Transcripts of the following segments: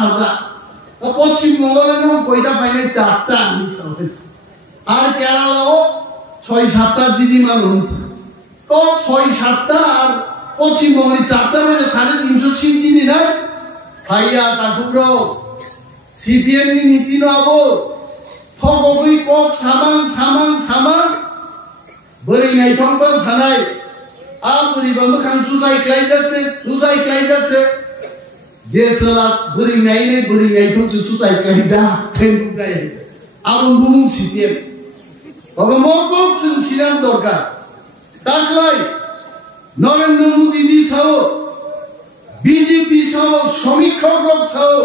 50,000 পশ্চিমবঙ্গের নাম কয়টা পাইলে 4টা আর কেরালাও 6-7টা দিদিমা হয়েছে তো 6-7টা আর পশ্চিমবঙ্গের 4টা মানে 350 সিট দিদি না ভাইয়া কাকুরা সিপিএম নীতি নব থগই কক সামান বরি নাই থংবা সানাই আর বরিবা মখান সুজাই ক্লাই যাচ্ছে যে সালা বরি নাই থং সুজাই ক্লাই যা ফেন গায় আমন বুমুং সিপিএম তবে মকক ছিলাম দরকার তাকলাই নরেন্দ্র মোদী দি সাও বিজেপি সাও সমীক্ষক সাও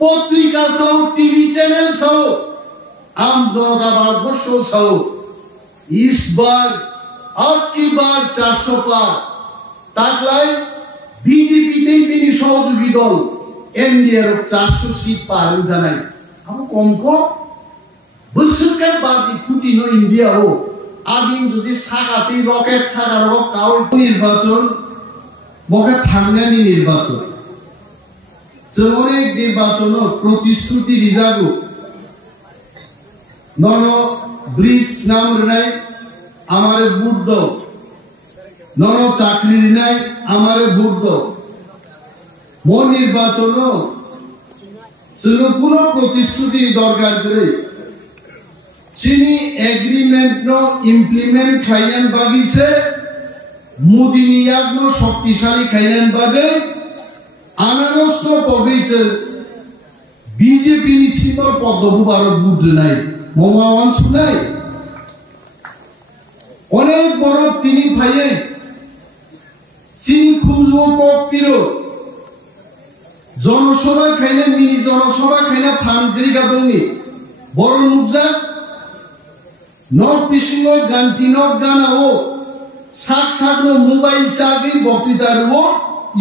পত্রিকা সাও টিভি চ্যানেল সাও आम जनता भारतवर्ष साओ इस बार अब की बार 400 पार ताकलाई बीजेपी ने भी सहयोगी दल एनडीए 400 सीट पार उठा नहीं हम कम को बसुकर बादी कुटी नो इंडिया हो आदिम जुदी सागाती रॉकेट सागा रॉक काउ निर्वाचन मगे थांगनानि निर्वाचन जमने निर्वाचन प्रतिश्रुति रिजागु ननो ब्रिज नाम रनाय आमारे बुद्ध ननो चाकरी रनाय आमारे बुद्ध मोर निर्वाचन जों प्रतिश्रुति दरकार करे चिनी एग्रीमेंट नो इमप्लीमेंट खायनान बागिसे मोदी नियागनो शक्तिशाली खायनान बागे आनारस नो पबिचे बीजेपी नि सिमर पद्मभू भारत बुद्ध नाय मोमावान सुनाय अनेक बड़ तीन भाइये चीनी खुजबो कपिरो जनसभा खायना मिनि जनसभा खायना फानगिरि गाबोंनि बड़ नुकजा नर्थ पिसिंगो गान्टिनक गानाओ साक नो मोबाइल चार्जिंग बक्तृतारो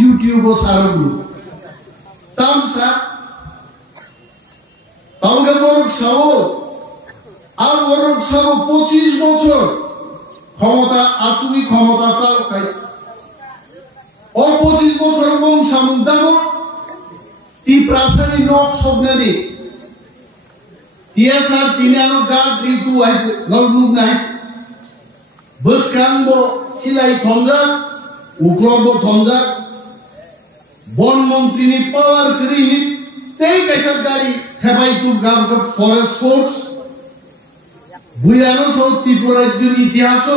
यूट्यूबो सारगु तामसा तावगे बड़ साओ আর বরং সব 25 বছর ক্ষমতা আচুরি ক্ষমতা চাল খাই ও 25 বছর বং সামুদাম তি প্রাসারি নক সবনাদি টিএসআর তিনানো গার রিতু আই নলমুক নাই বসকানবো সিলাই থঞ্জা উক্রব থঞ্জা বন মন্ত্রীনি পাওয়ার করিনি তেই কাইসার গাড়ি হেবাই তু গাম ফরেস্ট ফোর্স বুয়ানো সব ত্রিপুরাজ্যের ইতিহাস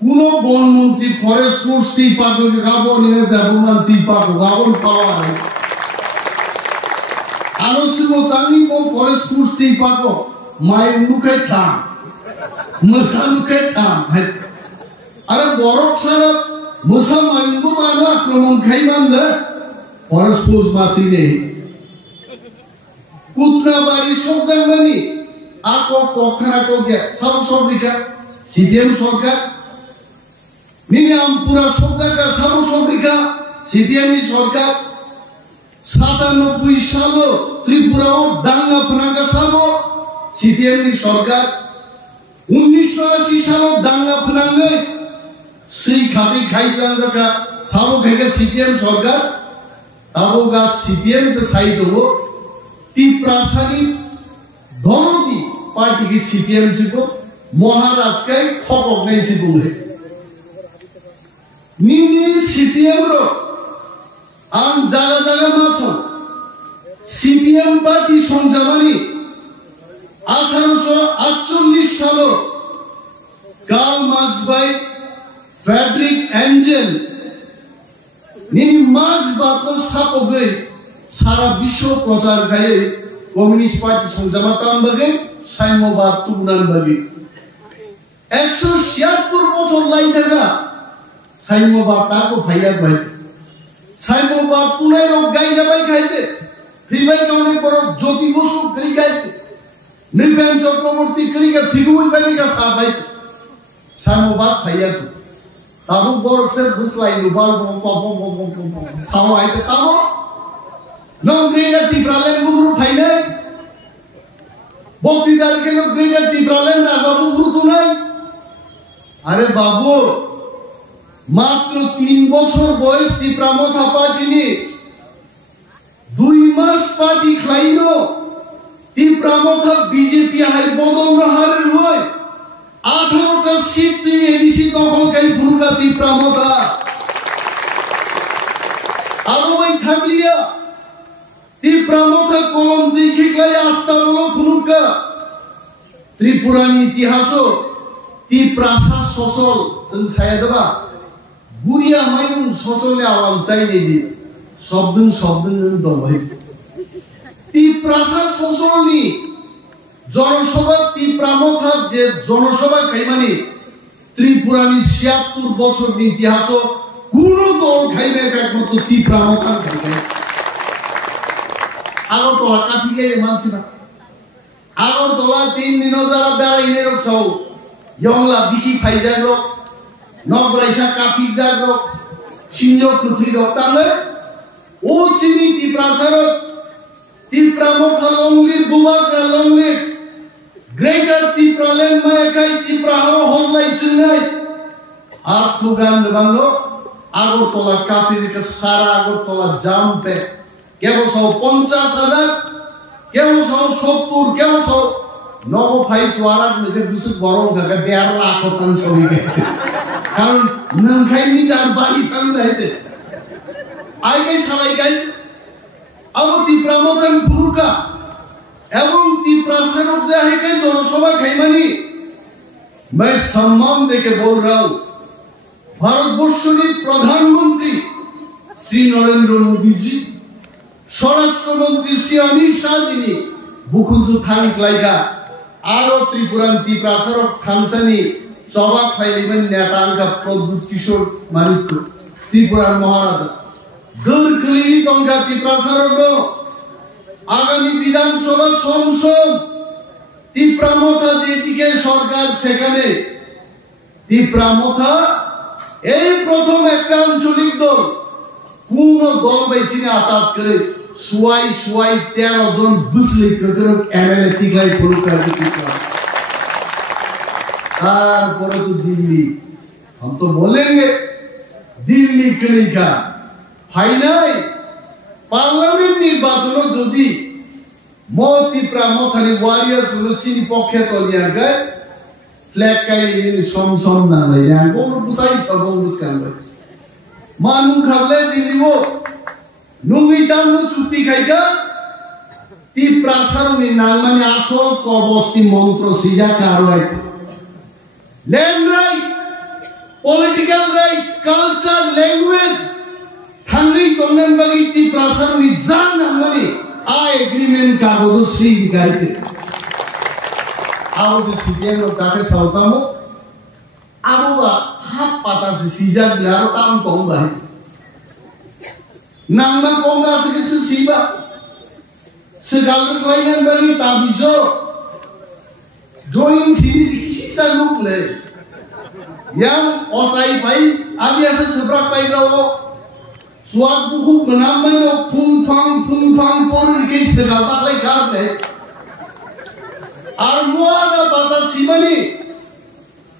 কোন বনমন্ত্রী ফরেস্ট ফোর্স ত্রিপাকে গাবনের ব্যবহার ত্রিপাকে গাবন পাওয়া হয় আলোসিব তানি কোন ফরেস্ট ফোর্স ত্রিপাকে মায়ের মুখে থাম মশা মুখে থাম আরে বরক সারা মশা মাইন্দ মানো আক্রমণ খাই মানলে ফরেস্ট ফোর্স বাতি নেই কুতনাবাড়ি শব্দাঙ্গানি आपको पोखरा को गया सब सोब्रिका सीपीएम सरकार नियाम पूरा सरकार सब सोब्रिका सीपीएम सरकार 97 साल त्रिपुरा दांगा फनागा साल सीपीएम सरकार 1980 साल दांगा फनांगे सी खाती खाइतांगा का सब घेगे सीपीएम सरकार ताबोगा सीपीएम से साइड हो तिप्रासानी धनोदी पार्टी की सीपीएम को महाराज का ठपक नहीं से बोले नीनी सीपीएम रो आम जागा मासो सीपीएम पार्टी संजामानी 1848 साल कार्ल मार्क्स बाय फ्रेडरिक एंजेल नीनी मार्क्स बात तो सापो गई सारा विश्व प्रचार गए कम्युनिस्ट पार्टी संजामाताम बगे साइमोबाद तुगनान बगे 176 বছর लाइदागा साइमोबाद ताको भाइया भाई साइमोबाद पुनाय रो गाइदा बाई खाइते फिबाई काउने करो ज्योति बसु करी गाइते निर्भयन चक्रवर्ती करी का फिगुई बाई का साबाई साइमोबाद भाइया को ताबु बरक से बुसलाई लुबाल बम थाव आइते ताव नों ग्रेडर तिब्रालेन बुरु फाइने बक्तिदार के लोग ग्रेडर तिब्रालेन राजा बुरु নাই अरे बाबू मात्र 3 বছর বয়স ত্রিপুরা মথা পার্টি নি 2 পার্টি খাইনো ত্রিপুরা মথা বিজেপি হাই বদল হারের হয় 18টা সিট নিয়ে এডিসি দখল খাই ভুলকা ত্রিপুরা মথা আরো ওই থাকলিয়া ত্রিপুরা মথা কলম দেখি খাই আস্থা বলো ভুলকা ত্রিপুরানি ইতিহাস ত্রিপ্রাসা সসল जों साया दबा गुरिया मायं ससलनि आवाज जायनि दि शब्द दबाय ত্রিপ্রাসা সসলনি জনসভা ত্রিপ্রামথা যে জনসভা খাইমানি ত্রিপুরানি 76 বছরনি ইতিহাস কোন দল খাইবে একমাত্র ত্রিপ্রামথা খাইবে আগরতলা কাটিয়ে মানছিনা আগরতলা 3 দিন যারা বেড়াইনে রছাও ইয়ংলা বিকি ফাইজাগর নগরাইসা কাফি জাগর সিনজো কুথি রক্তালে ও চিনি ত্রিপ্রাসার ত্রিপ্রামথা লংলি বুবাগ্রা লংলি গ্রেটার ত্রিপ্রালেন মায়াকাই ত্রিপ্রাহার হল্লাই চুনাই আর স্লোগান বাংলো আগরতলা কাফিরকে সারা আগরতলা জামতে কেউ সব 50,000 কেউ সব 70 কেউ সব নব ফাই সোয়ারাক নিজে বিশু বড় গাগা 1.5 লাখ টান ছবি কারণ নংখাইনি তার বাড়ি টান যাইতে আইগে সালাই গাই আবু ত্রিপ্রামথান ভুরকা এবং ত্রিপ্রাসারক জাহেকে জনসভা খাইমানি मैं सम्मान देके बोल रहा हूं भारतवर्ष के प्रधानमंत्री श्री नरेंद्र मोदी जी स्वराष्ट्र मंत्री श्री अमित शाह जी बुकुंजु थांग लाइगा आरो त्रिपुरान त्रिप्रासारक थांसानी चौबा फाइलिमेन नेतांका प्रद्युत किशोर मानिक त्रिपुरार महाराजा दरकली तंका त्रिप्रासारक आगामी विधानसभा संसद ত্রিপ্রামথা যেদিকে সরকার সেখানে ত্রিপ্রামথা এই প্রথম একটা আঞ্চলিক দল কোন দল বেচিনে আতাত করে সুয়াই 13 জন বুঝলে কতরক এমএলএ ঠিকলাই পুরস্কার দিতে তারপরে তো দিল্লি हम तो बोलेंगे दिल्ली कलिका फाइनाल पार्लामेंट निर्वाचन যদি मोती प्रामथानी वारियर्स चिनी पक्षे तलियार गए फ्लैग काई सम ना लई यार वो बुसाई सब बुसकान गए मानु खाबले दिल्ली वो नुंगिटाम नु चुक्ति खाइका ती प्रासारनि नांगमानि आसल कबस्ति मंत्र सिजा कारवाई land rights political rights culture language थांगि तंगन बागि ती प्रासारनि जान नांगमानि आ एग्रीमेंट कागज सी गाइते आव से सीएम नो काके साउतामो आबुवा हात पाता से सीजा ग्लारो ताम कोम बाय नांगना कोम गा से किछु सीबा से गालर क्लाइनन बागी ताबिजो जोइन सीबी किसी सा लुक ले yang osai pai abi asa sebra pai rawo suat buku menamanya pung fang por ke segal pakai karne armuada bata simani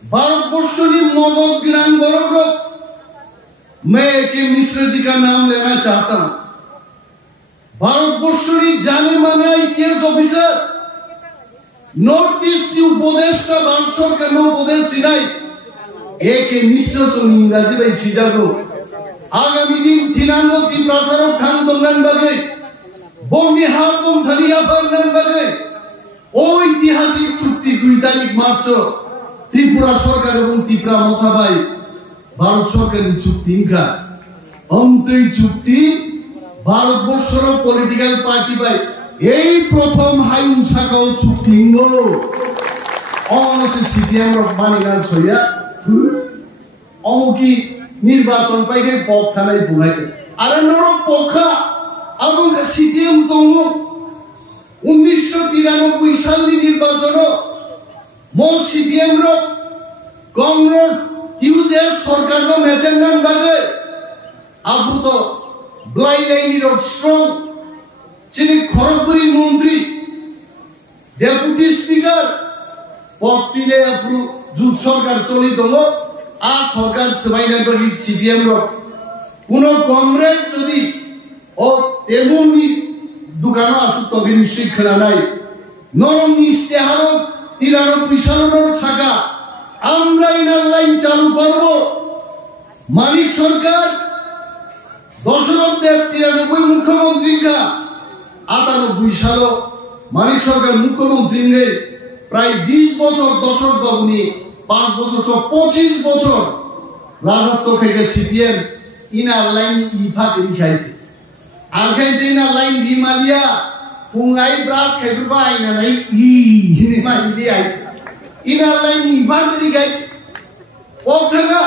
Bharatvarsh की नगद गिरान बरोबर मैं एक मिश्र जी का नाम लेना चाहता हूं भारतवर्ष की जाने माने आईपीएस ऑफिसर नॉर्थ ईस्ट की उपदेष्टा भारत सरकार नो उपदेश सिनाई एक मिश्र सुन इंग्रजी भाई सीधा को आगामी दिन थिनांगो ত্রিপ্রাসারক থান দঙ্গান বাগে বঙ্গি হাবম থালিয়া পারনান বাগে ঐতিহাসিক চুক্তি 2 তারিখ মার্চ ত্রিপুরা সরকার এবং ত্রিপ্রামথা ভাই ভারত সরকারের চুক্তি ইনকা অন্তই চুক্তি ভারতবর্ষের পলিটিক্যাল পার্টি ভাই এই প্রথম হাইউন শাখাও চুক্তি ইঙ্গো অনসে সিপিএম র মানিলান সইয়া অমুকি নির্বাচন পাইকে পক থানাই বুলাইতে আরে নর পক্ষা এবং সিপিএম দङ 1993 সালের নির্বাচন মো সিপিএম র কংগ্রেস ইউজেস সরকার নো মেজেন্ডান বাগে আপু তো ব্লাই লাইনি র স্ট্রং যিনি খড়গপুরি মন্ত্রী ডেপুটি স্পিকার পক্তিলে আপু জুট সরকার চলিত হলো आ सरकार सबाइना बड़ी सीपीएम रो कोनो कॉमरेड যদি ও তেমনি দোকানও আসুক তবে নিশ্চয়ই খেলা নাই নরম ইস্তেহারত 93 সালের ছাকা আমরা ইনার লাইন চালু করব মানিক সরকার দশরথ দেব 93 মুখ্যমন্ত্রী কা 98 সাল মানিক সরকার মুখ্যমন্ত্রী নেই প্রায় 20 বছর দশরথ বাবু নিয়ে 5 বছর 25 বছর রাজত্ব থেকে সিপিএম ইনার লাইন ইফাকে খাইছে আর খাইতে ইনার লাইন বিমালিয়া পুঙ্গাই ব্রাশ খাইতে পাই না নাই মাইলি আই ইনার লাইন ইফাকে খাই ওখানা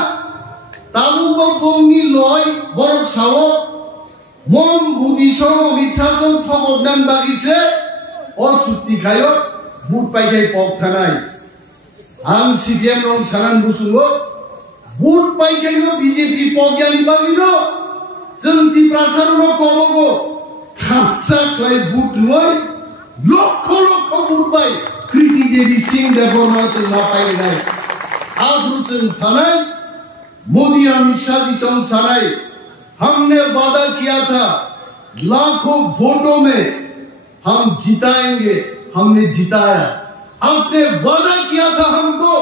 তাবু গপংনি লয় বড় সাও মম বুদি সম মিছাসন ঠকদান বাগিছে ও চুক্তি খায়ো বুট পাইখাই পকথানাই আম সিপিএম রং সানান বুসুঙ্গো বুট পাইখাইনো বিজেপি পজ্ঞানী বাগিনো जोंनि प्रसारनो कबगो थामसा क्लाय बुट लय लक्ष लक्ष बुट बाय कृति देवी सिंह देवबर्मा जों मापायनाय आब्रु जों सानाय मोदी अमित शाह जी जों सानाय हमने वादा किया था लाखों वोटों में हम जिताएंगे हमने जिताया आपने वादा किया था हमको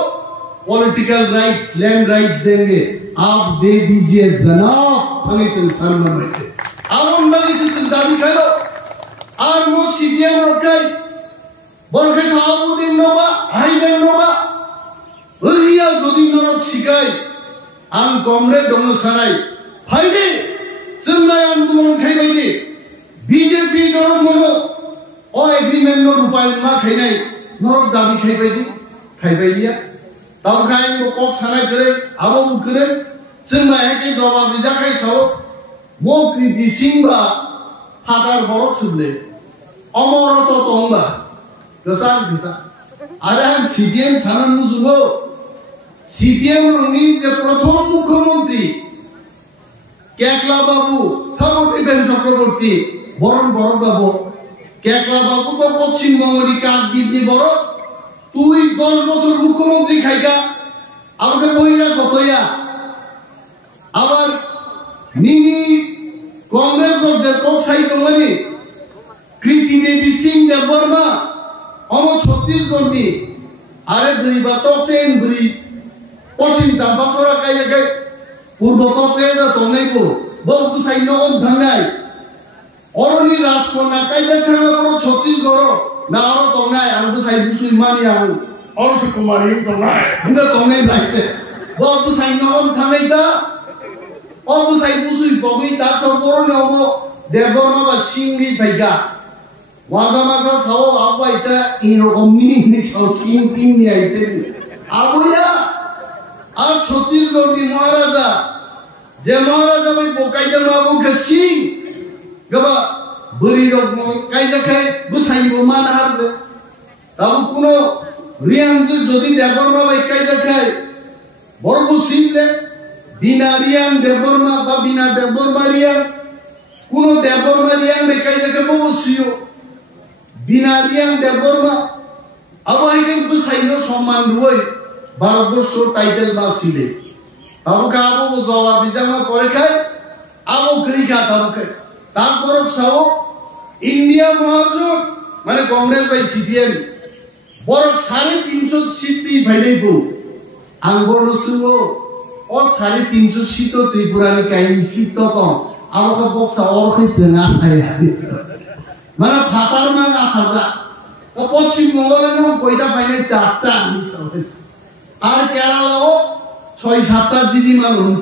पॉलिटिकल राइट्स लैंड राइट्स देंगे आप दे दीजिए जनाब हमें इंसान बन बैठे अब हम बड़ी से दादी करो और वो सीधे रोटाई बरखे साहबुद्दीन नोबा हाइडेन नोबा ओरिया जोदी नरक शिकाय आं कमरेड दङ सानाय फाइदे जोंनाय आन्दोलन खायबायदि बीजेपी नरक मनो अ एग्रीमेंट नो रुपाय मा खायनाय नरक दाबि खायबायदि खायबायदिया दावखाय कक सानाय करे आबो करे जोंना एके जवाब बिजाखाय साव मो कृति सिंहबा फादार बरक सुबले अमरत तंबा गोसान गोसा आरो आं सीपीएम सानान जुगो सीपीएम रंगनि जे प्रथम मुख्यमंत्री केकला बाबू सामग्रीबेन चक्रवर्ती बरन बरक बाबू केकला बाबू तो पश्चिम बंगनि काकद्वीपनि बरक তুই 10 বছর মুখ্যমন্ত্রী খাইকা আমাকে বইরা কতয়া আবার নিনি কংগ্রেস যে পক্ষাই তোমানি কৃতি দেবী সিং দেববর্মা অম ছত্তিশগড়নি আরে দুইবার তো চেন দুই পশ্চিম চাম্পাসরা কাইয়াকে পূর্ব তফে দা তনাইবো বহু সাইন্য অন্ধাঙ্গাই অরনি রাজকন্যা কাইয়া খানা ছত্তিশগড় না আরো তংনাই আরো সাই বুসুই মানি আন অরস কুমারী তংনাই আমরা তংনাই বাইতে বহু সাইন্য অন্ধাঙ্গাইতা অবু সাই বুসুই বগই তা সরবর নম দেববর্মা বা সিংগি ফাইগা ওয়াজা মাসা সাও আবাইতা ইরকমনি নি সাও সিং তিন নি আইতে আবুয়া আর ছত্তিশগড় মহারাজা যে মহারাজা ভাই বোকাইদা বাবুকে সিং গবা বরি রক কাইজাখাই বুসাইবো মান হারবে তাও কোন রিয়াংজু যদি দেববর্মা ভাই কাইজাখাই বড় সিংলে বিনা রিয়াং দেববর্মা বা বিনা দেববর্মা রিয়াং কোন দেববর্মা রিয়াং ভাই কাইজাকে ববসিও বিনা রিয়াং দেববর্মা আবাইকে বুসাইনো সম্মান দুই ভারতবর্ষ টাইটেল বাসিলে আবুকে আবু জবাব বিজামা পরীক্ষায় আবু ক্রিকা তাবুকে তারপর সাও ইন্ডিয়া মহাজোট মানে কংগ্রেস বাই সিপিএম বড় 350 সিট দি ভাইলেবো আঙ্গর সুও ও 350 সিট ত্রিপুরানি কাইনি সিট তো আমাকে বক্সা অরখাইতে না সাই মানে ফাটার মান আসাদা তো পশ্চিম বঙ্গের নাম কয়টা পাইলে 4টা আমি সবাই আর কেরালাও 6-7টা দিদি মানুষ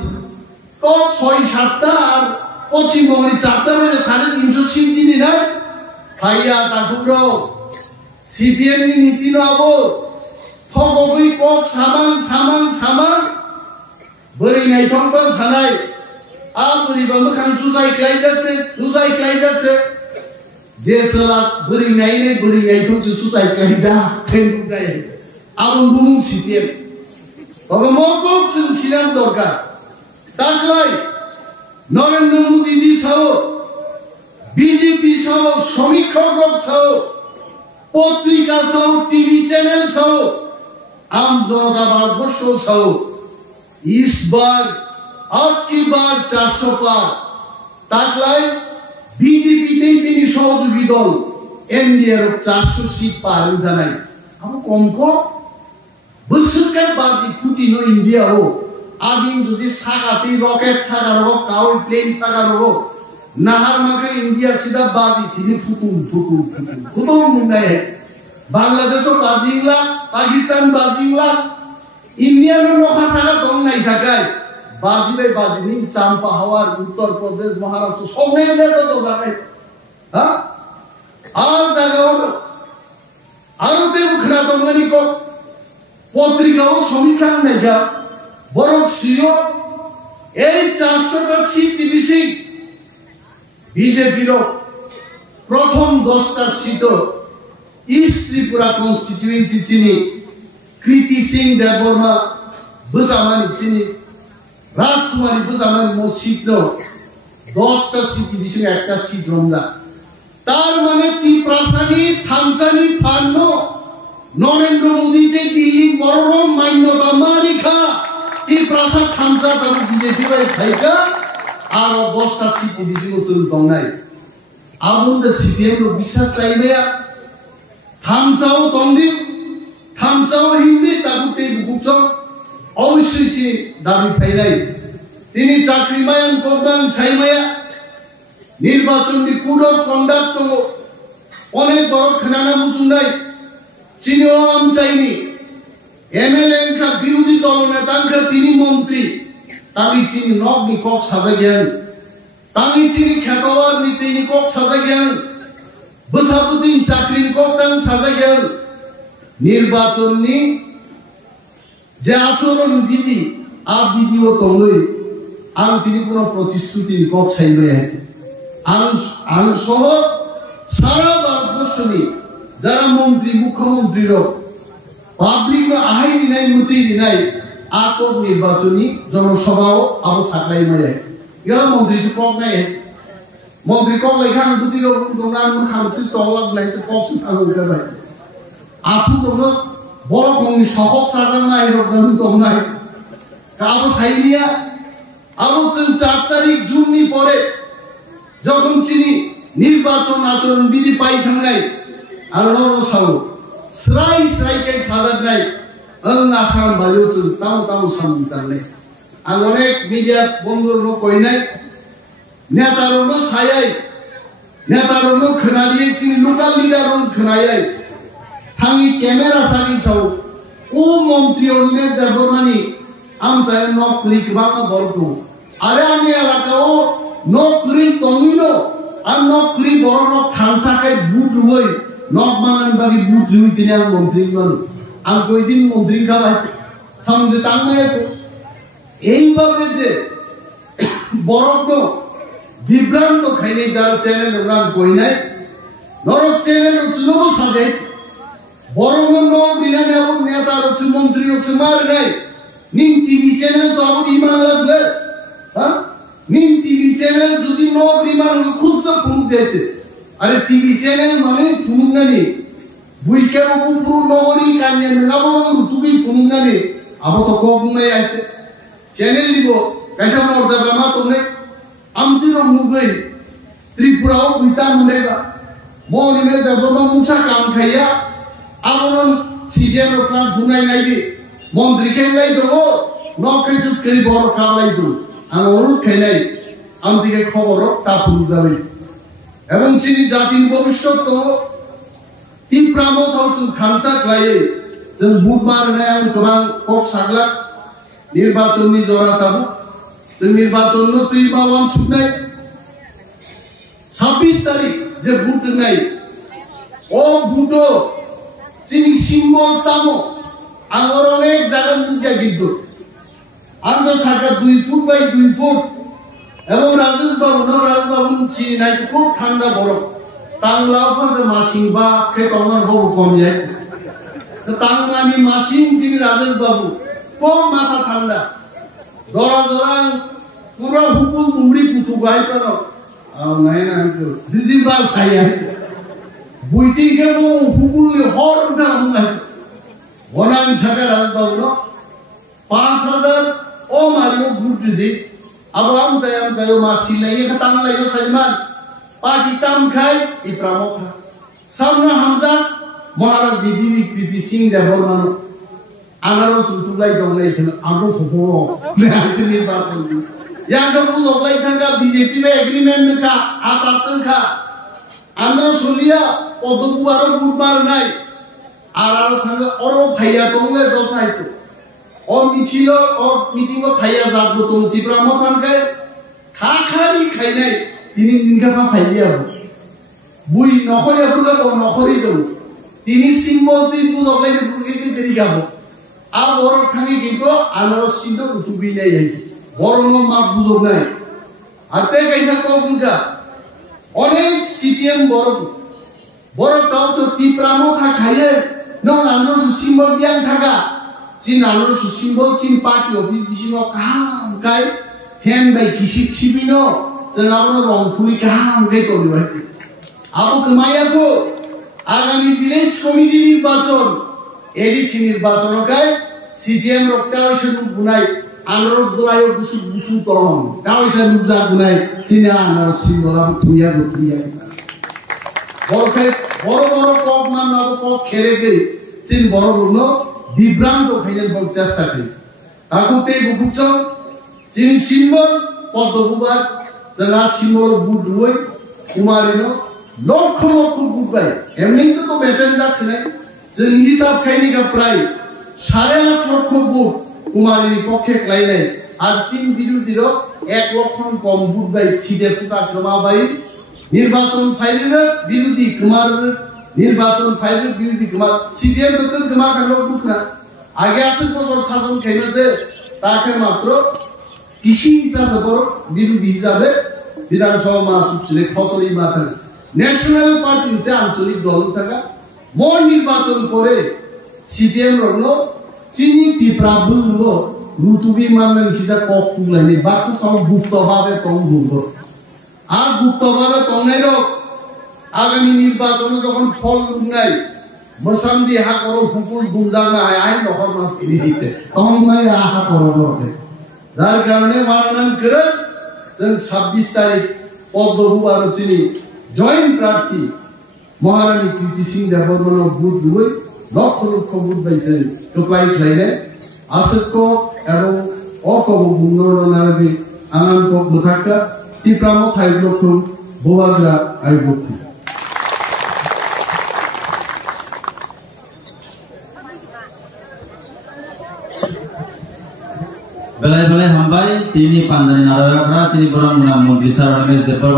তো 6-7টা আর পশ্চিম বঙ্গের 4টা মানে 350 সিট দিদি না ভাইয়া তাকুরাও সিপিএম নি নীতি নবো থগবই কক সামান বরি নাই থংবা সানাই আ বরি বমখান সুজাই ক্লাই যাচ্ছে যে সালা বরি নাই থং সুজাই ক্লাই যা থেন গাই আমন বুমু সিপিএম তবে মকক ছিলাম দরকার তাকলাই নরেন্দ্র মোদী দি সাও বিজেপি সাও সমীক্ষক সাও পত্রিকা সাও টিভি চ্যানেল সাও आम जनता भारतवर्ष साओ इस बार अब की बार 400 पार ताकलाई बीजेपी ने सहयोगिता দল এনডিএর 400 সিট পার জানাই আবো কম কম বসুরকার বাজি কুটি নো ইন্ডিয়া হো আদিন যদি সাগাতি রকেট সাগার হোক কাউ প্লেন সাগার হোক নাহার মাকে ইন্ডিয়া সিধা বাজি চিনি ফুকুম ফুকুম ফুকুম মুন্ডাই বাংলাদেশও বাজিংলা পাকিস্তান বাজিংলা ইন্ডিয়ানো নখা সাগা দং নাই সাগাই বাজিবে বাজিনি চাম্পা হাওয়ার উত্তর প্রদেশ মহারাষ্ট্র সব মেলে তো জায়গায় হ্যাঁ আর জায়গাও আরো তে উখরা দংনি কো পত্রিকাও সমীক্ষা নেগা বরং সিও এই 400টা সিট টিভিসি বিজেপির প্রথম 10টা সিট ইস্ট ত্রিপুরা কনস্টিটিউয়েন্সি চিনি কৃতি সিং দেববর্মা বুঝামানি চিনি রাজকুমারী বুঝামানি মো সিট 10টা সিট টিভিসি একটা সিট রমজা তার মানে কি প্রাসানি থানসানি ফান্ন নরেন্দ্র মোদীকে দিল্লি বড় মান্যতা মারিখা কি প্রাসাদ থানসা তার বিজেপি বাই খাইকা আর 10টা সিট টিভিসি চল দংনাই আবুন্দ সিপিএম লো বিশ্বাস চাইবে থানসাও তন্দি থানসাও হিন্দি তাগুতে বুকচং অবশ্যই কি দাবি ফাইলাই তিনি চাকরি মায়ান করদান সাইমায়া নির্বাচনী কোড অফ কন্ডাক্ট অনেক বড় খানানা মুসুন্দাই চিনিও আম চাইনি এমএলএ কা বিরোধী দল নেতা তিনি মন্ত্রী তাই চিনি নগনি কক সাজা গেন তাই চিনি খেতওয়ার নীতি কক সাজা গেন বসাবুদ্দিন চাকরি কক তান সাজা গেন নির্বাচনী যে আচরণ বিধি আর বিধিও তলই আর তিনি কোনো প্রতিশ্রুতি কক চাইবে আন সহ সারা ভারতবর্ষে যারা মন্ত্রী মুখ্যমন্ত্রীর পাবলিক আহাই নাই মতি নাই আটক নির্বাচনী জনসভাও আবো সাকলাই মায় ইয়ার মন্ত্রী কক নাই মন্ত্রী কক লেখা দুটি দোনা খামসি তলাক লাইতে কক থাকো এটা ভাই আফু তোমরা বড় কংগ্রেস সহক সাজান নাই রকম তো নাই কাবো সাইনিয়া আবো 4 তারিখ জুন নি পরে যখন চিনি নির্বাচন আচরণ বিধি পাই থাঙ্গাই আর সাউ শ্রাই শ্রাইকে সাজা নাই আসাম বাজো তাও তাও সামনে তাহলে আর অনেক মিডিয়া বন্ধুর লোক কই নাই নেতার লোক সায়াই নেতার লোক খনা দিয়ে চিনি লোকাল লিডার খনাই থাঙ্গি ক্যামেরা সানি সাউ ও মন্ত্রী অন্য দেবমানি আমসায় নকরি বাকা বর্গ আরে আমি এলাকাও নকরি তমিলো আর নকরি বড় খানসাকে বুট হই নক বানান বাড়ি বুট হই তিনি আর মন্ত্রী বানো আর কয়দিন মন্ত্রী খাওয়াই সমঝে তাঙ্গায় তো এইভাবে যে বড় বিভ্রান্ত খাইলে যারা চ্যানেল ওরান কই নাই নরক চ্যানেল লোক সাজাই বড় বিনানে এবং নেতা হচ্ছে মন্ত্রী হচ্ছে মার নাই নিম টিভি চ্যানেল তো আমার ইমান লাগবে হ্যাঁ নিম টিভি চ্যানেল যদি ইমান খুব সব ফুক দিতে আরে টিভি চ্যানেল মানে ফুক নানি বুইকে উপপুর নগরী কানিয়ে নাবো তুমি ফুক নানি আবো তো কক নাই আইতে চ্যানেল দিব कैसा मोर्चा बना तुमने আমতিরো মুগই ত্রিপুরাও বুইতা মুলেগা মনি মে দেবমা মুছা কাম খাইয়া আমন সিডিএম রকম বুনাই নাই দি মন্ত্রী খেলাই দেবো নকরিস করি বড় খালাই দু আমি অনুরোধ খেলাই আমতিকে খবর তা ফুল যাবে এবং চিনি জাতির ভবিষ্যৎ তো তীব্রামত হচ্ছে খানসা ক্লায়ে जों বুধবার নেয় গোবাं কক সাগলা নির্বাচনী জরা তাবু जों নির্বাচন তুই বাওয়ান শুনাই 26 তারিখ যে ভোট নাই ও ভোটো চিনি সিম্বল তামো আমার অনেক জায়গা মুখে কিন্তু আমরা সরকার 2 ফুট বাই 2 ফুট এবং রাজবাবু চিনি নাই খুব ঠান্ডা বরফ টাংলাও যে মাসিং বা খেতনের হবু কম যায় টাংলানি মাসিং চিনি রাজবাবু খুব মাথা ঠান্ডা জরা জরা পুরো হুকুল মুমড়ি পুতু গাই পার নাই না তো ডিসেম্বর সাইয়া বুইতি গেবো হুকুল হর নাম নাই বনান সাগর রাজবাবু 5000 ও মারিও ভোট দি अब हम say मासी नहीं है तंग लाइयो सजमान Parti Tamkai Ipramokha. Samna Hamza, Maharaj Bibi Kriti Singh Devorman, Anaros Utulai Donation, Aros Horo, Nantini Basu. Yangapu of Laitanga, BJP agreement, Atatanka, Andros Hulia, Otopuaro Budbar Night, Arara Oro Paya Tonga Dosaito, or Michilo or meeting of Paya Zabutum, Tipramotanka, Kakari Kaine. Tini ningkapa phailya bui nokhori apuga ko nokhori do tini simbol tin bu oglai de bugiti teri gabo a bor thangi ginto anaro sindo usubi nei hai borono ma bujog nai ate kaisa ko bunga onek CPM bor tau so tipramo kha khaiye no anaro simbol diang thaga chin anaro simbol chin party office bisino kam kai hen bai kisi chibino Tengah orang puli kaham ke kau buat. Aku kemaya ko. Agami village committee nirbacon, ADC nirbacon kai. CPM rokta wajah bunai. Anros bunai busu tolong. Kau wajah nubza bunai. Sini anros simbolam tuya. Boro kau mana kau kere ke. Sin boro buno dibram to final berjas tadi. Aku te bukucon. Sin simbol pada buat. Jangan simbol budoi, kumarino, lokho budai. Emni tu messenger sini. Jadi sab kaini ka prai. Share lokho bud kumarini pokke klaine. Arjin biru diro ek lokho kom budai. Chide puka krama bai. Nirbacon failure birudi kumar. Nirbacon failure birudi kumar. CPM doktor kumar kalau bukna. Age asal kosor sason kaina de. Taker matro. Kisi isa sabor birudi hisabe. Bidang masuk sini khosori matan. National Party itu ancolik dol taka. More nirbacon kore CPM rogno cini tiprabul lo rutubi manan kisa kok tulani. Bakso sama bukto babe tong bukto. Bukto babe tongai rog. Agami nirbacon jokon phol ngai. Mosamdi hakoro pukul bundang ay nohor mas ini dite. Tong ngai hakoro rote. Dar karne warnan keren. Dan 26 तारीख पद्म बारो चिनी joint प्रार्थी महारानी कृति सिंह देवबर्मन बुध दुई लक्ष बुध बाइसे टोक्लाइस लाइने आसको एवं अकबो बुंनो नारबी आनंद को मुथाका तिप्रामो थाइ लक्ष बोवाजरा आइबोथि Belai-belai hambai tini pandai nara kara tini berang menang mudi sarang es depan